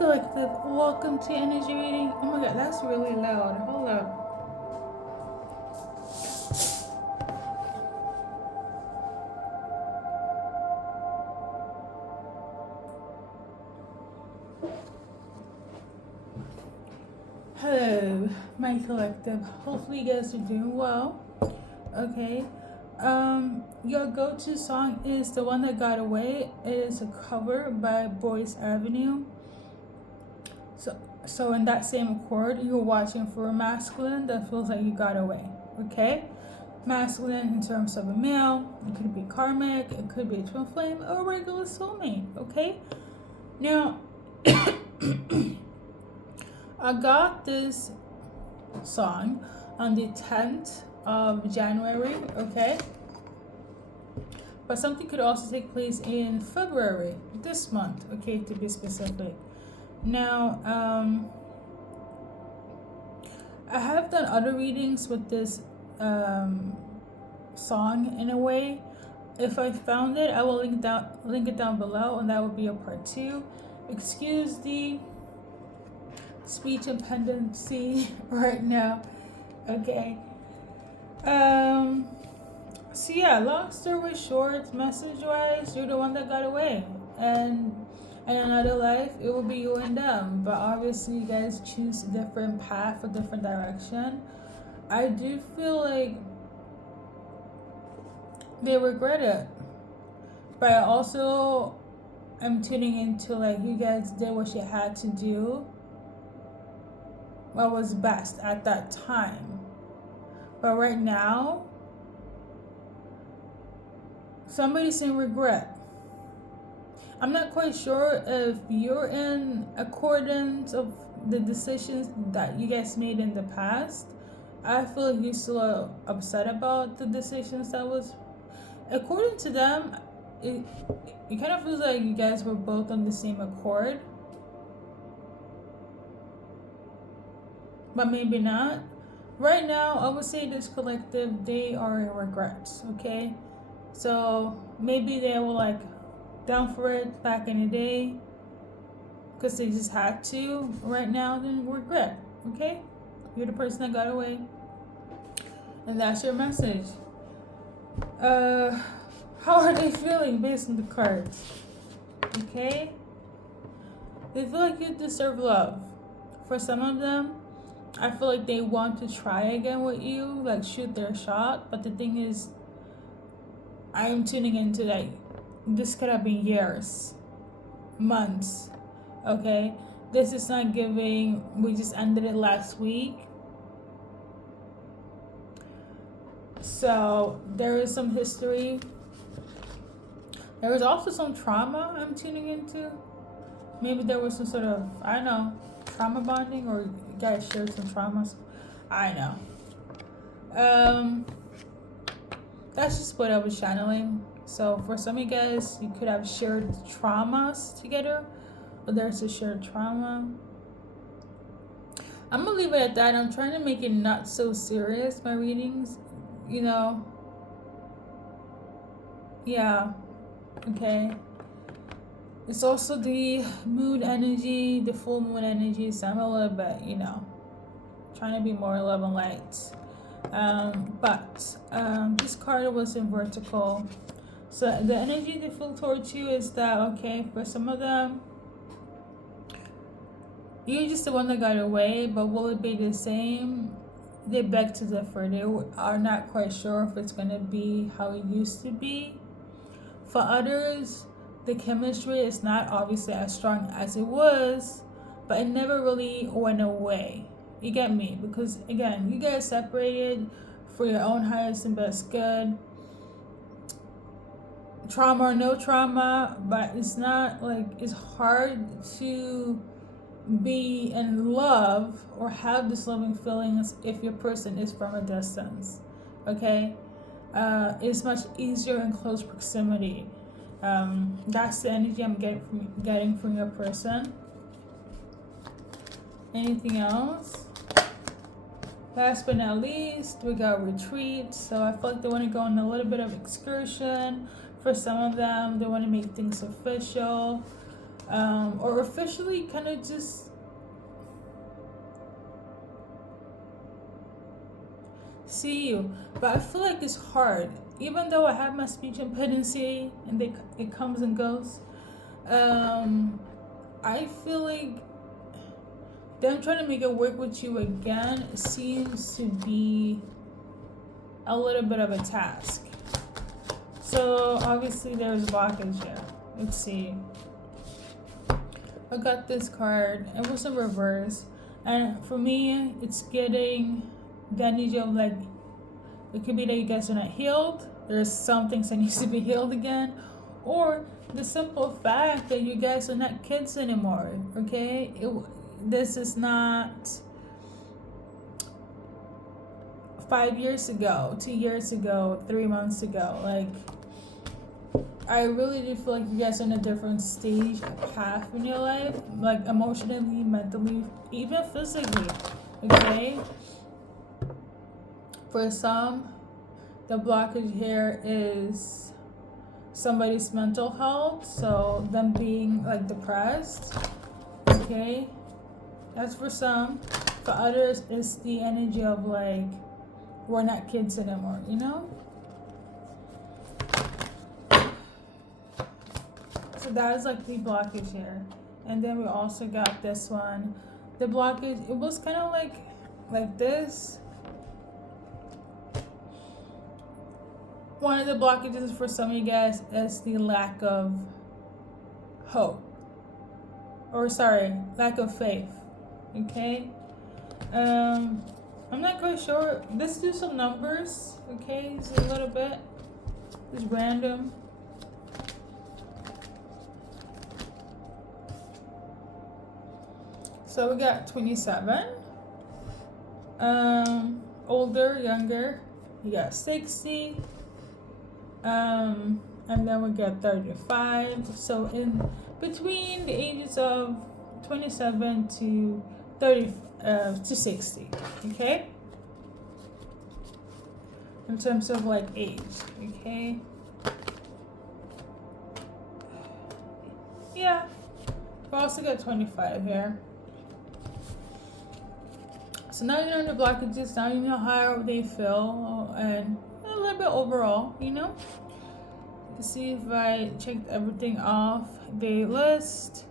Collective, welcome to energy reading. Oh my god, that's really loud. Hold up. Hello, my collective. Hopefully you guys are doing well. Okay. Your go-to song is The One That Got Away. It is a cover by Boys Avenue. So in that same accord, you're watching for a masculine that feels like you got away. Okay? Masculine in terms of a male. It could be karmic, it could be a twin flame, or a regular soulmate. Okay? Now I got this song on the 10th of January, okay? But something could also take place in February, this month, okay, to be specific. Now, I have done other readings with this song in a way. If I found it, I will link it down below, and that will be a part 2. Excuse the speech impedancy right now, okay? So yeah, long story short, message wise, you're the one that got away, and in another life it will be you and them, but obviously you guys choose a different path, a different direction. I do feel like they regret it, but I also am tuning into like you guys did what you had to do, what was best at that time. But right now, somebody's saying regret. I'm not quite sure if you're in accordance of the decisions that you guys made in the past. I feel like you're still upset about the decisions that was. According to them, it kind of feels like you guys were both on the same accord. But maybe not. Right now, I would say this collective, they are in regrets, okay? So maybe they were like down for it back in the day because they just had to. Right now, then regret, okay? You're the person that got away, and that's your message. How are they feeling based on the cards? Okay? They feel like you deserve love. For some of them, I feel like they want to try again with you, like shoot their shot. But the thing is, I am tuning into like this could have been years, months. Okay, this is not giving. We just ended it last week, so there is some history. There was also some trauma I'm tuning into. Maybe there was some sort of, I don't know, trauma bonding, or you guys shared some traumas. I know. That's just what I was channeling. So for some of you guys, you could have shared traumas together, or there's a shared trauma. I'm gonna leave it at that. I'm trying to make it not so serious, my readings, you know. Yeah, okay. It's also the moon energy, the full moon energy, so I'm a little bit, you know, trying to be more love and light. But this card was in vertical. So the energy they feel towards you is that, okay, for some of them, you're just the one that got away, but will it be the same? They beg to differ. They are not quite sure if it's going to be how it used to be. For others, the chemistry is not obviously as strong as it was, but it never really went away. You get me? Because again, you guys separated for your own highest and best good. Trauma or no trauma, but it's not like it's hard to be in love or have this loving feelings if your person is from a distance. Okay? It's much easier in close proximity. That's the energy I'm getting from your person. Anything else? Last but not least, we got retreat. So I feel like they want to go on a little bit of excursion. For some of them, they want to make things official. or officially kind of just see you. But I feel like it's hard, even though I have my speech impedancy and it comes and goes. I feel like them trying to make it work with you again seems to be a little bit of a task. So obviously there's blockage here. Let's see. I got this card. It was in reverse, and for me, it's getting the energy of like, it could be that you guys are not healed. There's some things that needs to be healed again, or the simple fact that you guys are not kids anymore. Okay, this is not 5 years ago, 2 years ago, 3 months ago. Like, I really do feel like you guys are in a different stage, path in your life, like emotionally, mentally, even physically. Okay. For some, the blockage here is somebody's mental health, so them being like depressed. Okay, that's for some. For others, it's the energy of like, we're not kids anymore, you know? So that is like the blockage here. And then we also got this one. The blockage, it was kind of like this. One of the blockages for some of you guys is the lack of hope. Or sorry, lack of faith. Okay? I'm not quite sure. Let's do some numbers. Okay? It's a little bit. It's random. So we got 27. Older, younger. You got 60. And then we got 35. So in between the ages of 27 to 30 to 60. Okay? In terms of like age. Okay? Yeah. We also got 25 here. So now you know the blockages, now you know how they feel, and a little bit overall, you know? To see if I checked everything off the list.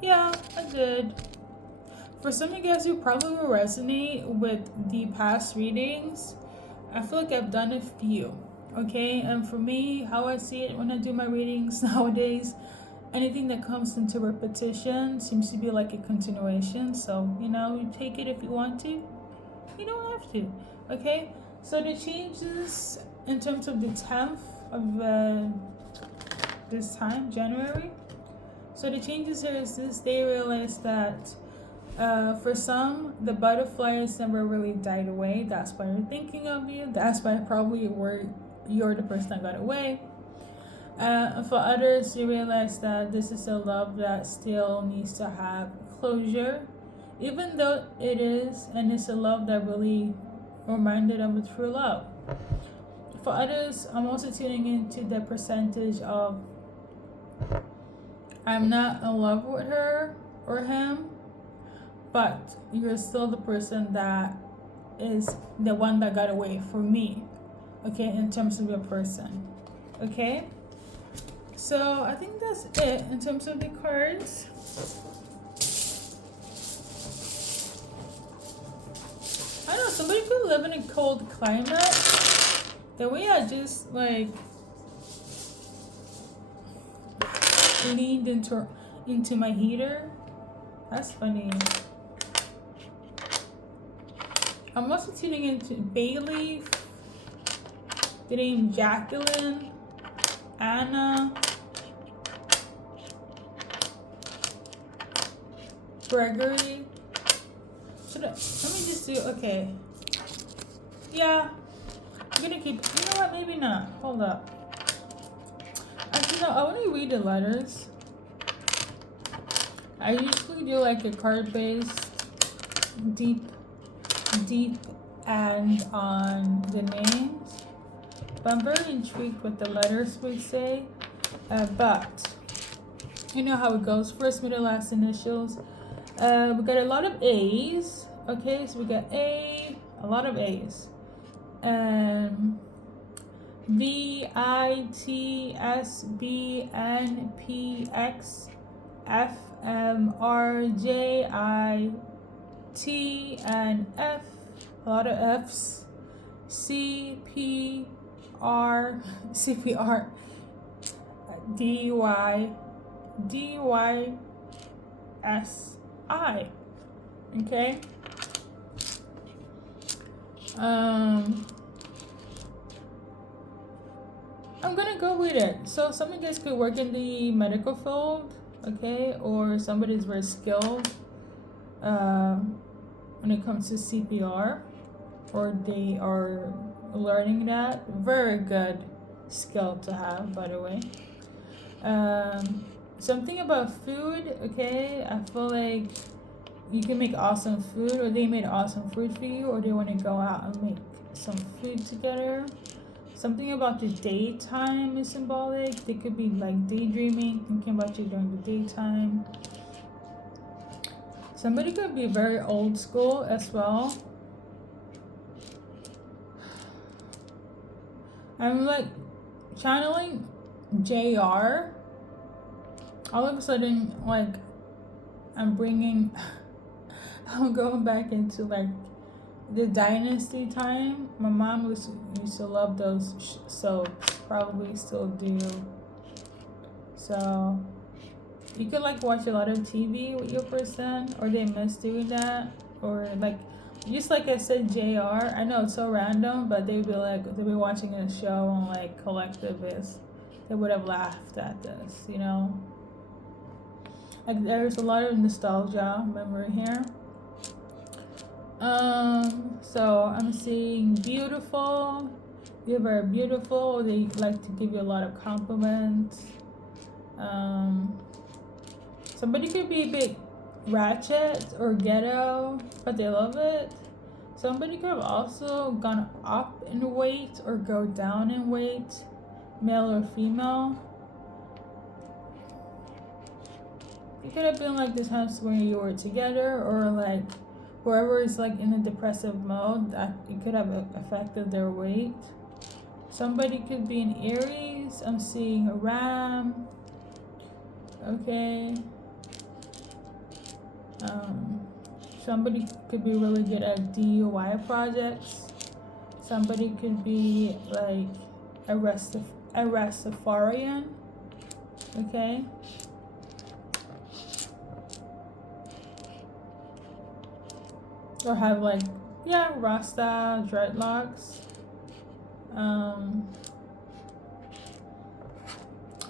Yeah, I did. For some of you guys who probably will resonate with the past readings, I feel like I've done a few, okay? And for me, how I see it when I do my readings nowadays, anything that comes into repetition seems to be like a continuation. So, you know, you take it if you want to. You don't have to, okay? So the changes in terms of the 10th of this time, January. So the changes here is this: they realized that for some, the butterflies never really died away. That's why they're thinking of you. That's why probably you're the person that got away. For others, you realize that this is a love that still needs to have closure, even though it is, and it's a love that really reminded them of true love. For others, I'm also tuning into the percentage of I'm not in love with her or him, but you're still the person that is the one that got away for me, okay, in terms of your person, okay? So I think that's it in terms of the cards. I know somebody could live in a cold climate. The way I just like leaned into my heater. That's funny. I'm also tuning into Bailey, the name Jacqueline, Anna, Gregory. Let me just do, okay. Yeah, I'm gonna keep, you know what, maybe not. Hold up. Actually, no, I want to read the letters. I usually do like a card-based, deep, and on the names. But I'm very intrigued with the letters we say. But You know how it goes. First, middle, last initials. We got a lot of A's. Okay, so we got A, a lot of A's. V, I, T, S, B, N, P, X, F, M, R, J, I, T, and F. A lot of F's. C, P, R, C, P, R, D, Y, D, Y, S, I. Okay. I'm gonna go with it. So some of you guys could work in the medical field, okay, or somebody's very skilled when it comes to CPR, or they are learning that. Very good skill to have, by the way. Something about food, okay. I feel like you can make awesome food, or they made awesome food for you, or they want to go out and make some food together. Something about the daytime is symbolic. They could be like daydreaming, thinking about you during the daytime. Somebody could be very old school as well. I'm like channeling JR. All of a sudden, like, I'm going back into like the dynasty time. My mom used to love those soaps, probably still do. So you could like watch a lot of TV with your person, or they miss doing that, or like, just like I said, JR. I know it's so random, but they'd be watching a show on like Collectivist. They would have laughed at this, you know. Like, there's a lot of nostalgia memory here. So I'm seeing beautiful. You're very beautiful. They like to give you a lot of compliments. Somebody could be a bit ratchet or ghetto, but they love it. Somebody could have also gone up in weight or go down in weight, male or female. It could have been like the times when you were together, or like whoever is like in a depressive mode, that it could have affected their weight. Somebody could be in Aries. I'm seeing a ram. Okay. Somebody could be really good at DIY projects. Somebody could be like a Rastafarian. Okay. Or have like, yeah, Rasta dreadlocks.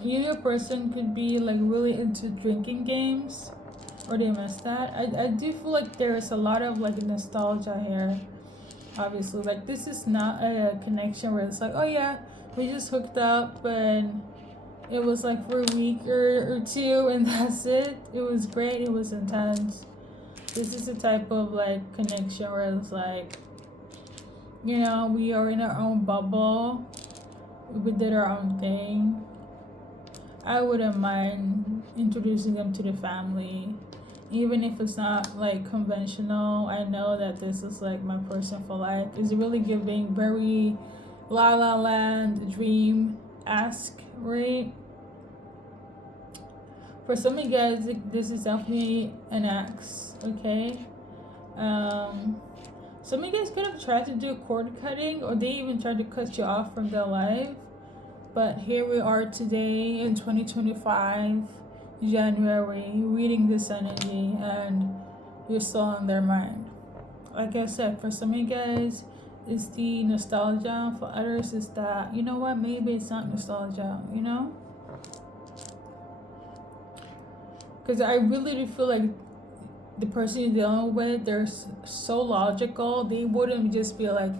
Your person could be like really into drinking games, or they missed that. I do feel like there's a lot of like nostalgia here. Obviously, like, this is not a connection where it's like, oh yeah, we just hooked up and it was like for a week or two and that's it. It was great. It was intense. This is a type of like connection where it's like, you know, we are in our own bubble. We did our own thing. I wouldn't mind introducing them to the family, even if it's not like conventional. I know that this is like my person for life. It's really giving very La La Land dream-esque, right? For some of you guys, this is definitely an ex, okay? Some of you guys could have tried to do cord cutting, or they even tried to cut you off from their life. But here we are today in 2025, January, reading this energy, and you're still on their mind. Like I said, for some of you guys, it's the nostalgia. For others, it's that, you know what, maybe it's not nostalgia, you know? Because I really do feel like the person you're dealing with, they're so logical. They wouldn't just be like,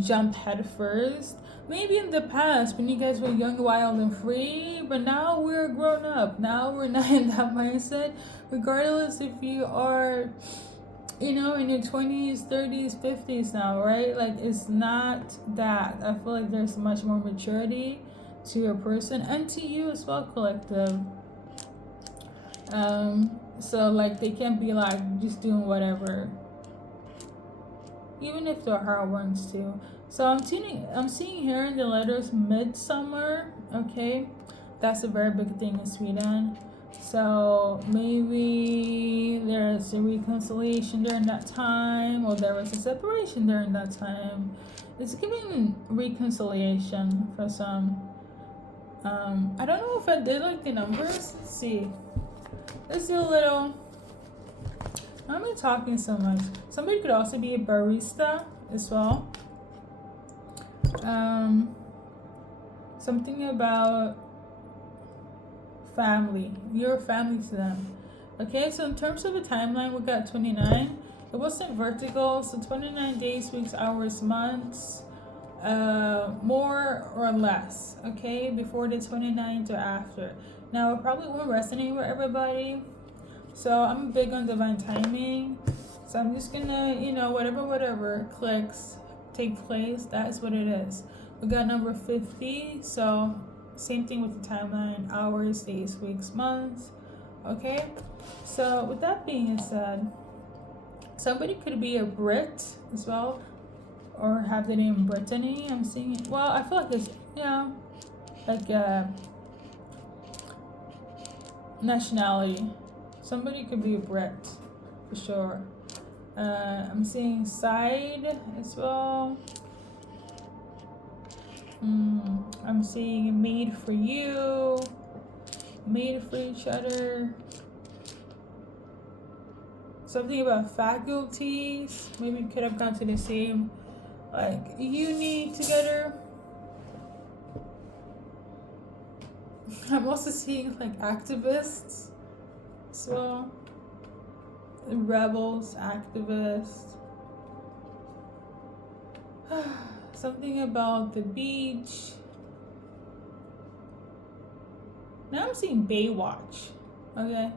jump head first. Maybe in the past when you guys were young, wild, and free, but now we're grown up. Now we're not in that mindset. Regardless if you are, you know, in your 20s, 30s, 50s now, right? Like, it's not that. I feel like there's much more maturity to your person and to you as well, collective. So like they can't be like just doing whatever, even if they're hard ones too. So I'm seeing here in the letters midsummer. Okay, that's a very big thing in Sweden. So maybe there's a reconciliation during that time, or there was a separation during that time. It's giving reconciliation for some. I don't know if I did like the numbers. Let's see. Let's do a little. I'm not talking so much. Somebody could also be a barista as well. Something about family. You're family to them. Okay, so in terms of the timeline, we got 29. It wasn't vertical, so 29 days, weeks, hours, months, more or less. Okay, before the 29 to after. Now, it probably won't resonate with everybody. So I'm big on divine timing. So I'm just gonna, whatever clicks, take place, that's what it is. We got number 50, so same thing with the timeline, hours, days, weeks, months. Okay, so with that being said, somebody could be a Brit as well, or have the name Brittany. I'm seeing it. Well, I feel like it's, like nationality. Somebody could be a Brit for sure. I'm seeing side as well. I'm seeing made for you, made for each other. Something about faculties. Maybe could have gone to the same like uni together. I'm also seeing like activists as well. Rebels, activists. Something about the beach. Now I'm seeing Baywatch. Okay.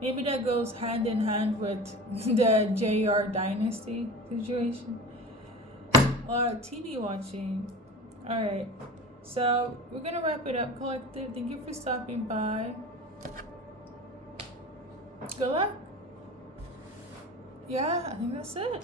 Maybe that goes hand in hand with the JR Dynasty situation. Or TV watching. Alright. So we're gonna wrap it up, collective. Thank you for stopping by. Good luck. Yeah, I think that's it.